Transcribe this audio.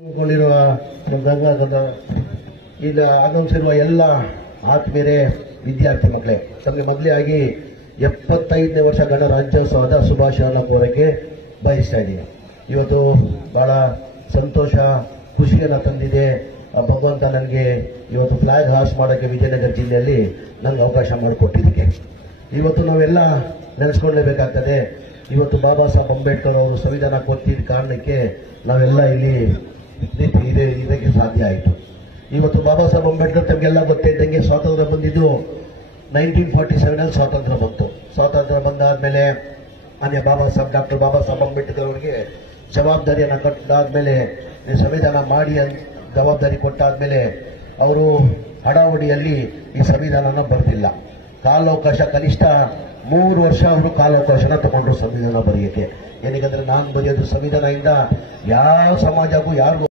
ಕೊಂಡಿರುವ ಗಂಗಾಧರ ಇಲ್ಲಿ ಆಗಮಿಸಿರುವ ಎಲ್ಲ ಆತ್ಮೀಯರೇ ವಿದ್ಯಾರ್ಥಿ ಮಕ್ಕಳೇ, ತಮಗೆ ಮೊದಲೇ ಆಗಿ 75ನೇ ವರ್ಷ ಗಣರಾಜ್ಯೋತ್ಸವದ ಶುಭಾಶಯವನ್ನು ಕೋರಕ್ಕೆ ಬಯಸ್ತಾ ಇದ್ದೀನಿ. ಇವತ್ತು ಬಹಳ ಸಂತೋಷ, ಖುಷಿಯನ್ನು ತಂದಿದೆ. ಭಗವಂತ ನನಗೆ ಇವತ್ತು ಫ್ಲಾಗ್ ಹಾಸ್ ಮಾಡೋಕ್ಕೆ ವಿಜಯನಗರ ಜಿಲ್ಲೆಯಲ್ಲಿ ನನಗೆ ಅವಕಾಶ ಮಾಡಿಕೊಟ್ಟಿದ್ದಕ್ಕೆ ಇವತ್ತು ನಾವೆಲ್ಲ ನೆನೆಸ್ಕೊಳ್ಳೇಬೇಕಾಗ್ತದೆ. ಇವತ್ತು ಬಾಬಾ ಸಾಹೇಬ್ ಅಂಬೇಡ್ಕರ್ ಅವರು ಸಂವಿಧಾನ ಕೊಟ್ಟಿದ್ದ ಕಾರಣಕ್ಕೆ ನಾವೆಲ್ಲ ಇಲ್ಲಿ ಇದಕ್ಕೆ ಸಾಧ್ಯ ಆಯಿತು. ಇವತ್ತು ಬಾಬಾ ಸಾಹೇಬ್ ಅಂಬೇಡ್ಕರ್ ತಮಗೆಲ್ಲ ಗೊತ್ತಿದ್ದಂಗೆ ಸ್ವಾತಂತ್ರ್ಯ ಬಂದಿದ್ದು 1947 ಸ್ವಾತಂತ್ರ್ಯ ಬಂತು. ಸ್ವಾತಂತ್ರ್ಯ ಬಂದಾದ್ಮೇಲೆ ಡಾಕ್ಟರ್ ಬಾಬಾ ಸಾಹೇಬ್ ಅಂಬೇಡ್ಕರ್ ಅವರಿಗೆ ಜವಾಬ್ದಾರಿಯನ್ನು ಕೊಟ್ಟಾದ್ಮೇಲೆ ಸಂವಿಧಾನ ಮಾಡಿ ಜವಾಬ್ದಾರಿ ಕೊಟ್ಟಾದ್ಮೇಲೆ ಅವರು ಹಡಾವಡಿಯಲ್ಲಿ ಈ ಸಂವಿಧಾನನ ಬರೆದಿಲ್ಲ. ಕಾಲಾವಕಾಶ ಕನಿಷ್ಠ 3 ವರ್ಷ ಅವರು ಕಾಲಾವಕಾಶನ ತಗೊಂಡ್ರು ಸಂವಿಧಾನ ಬರೆಯಕ್ಕೆ. ಏನಕ್ಕಂದ್ರೆ ನಾನು ಬರೆಯೋದು ಸಂವಿಧಾನದಿಂದ ಯಾವ ಸಮಾಜಕ್ಕೂ ಯಾರಿಗೂ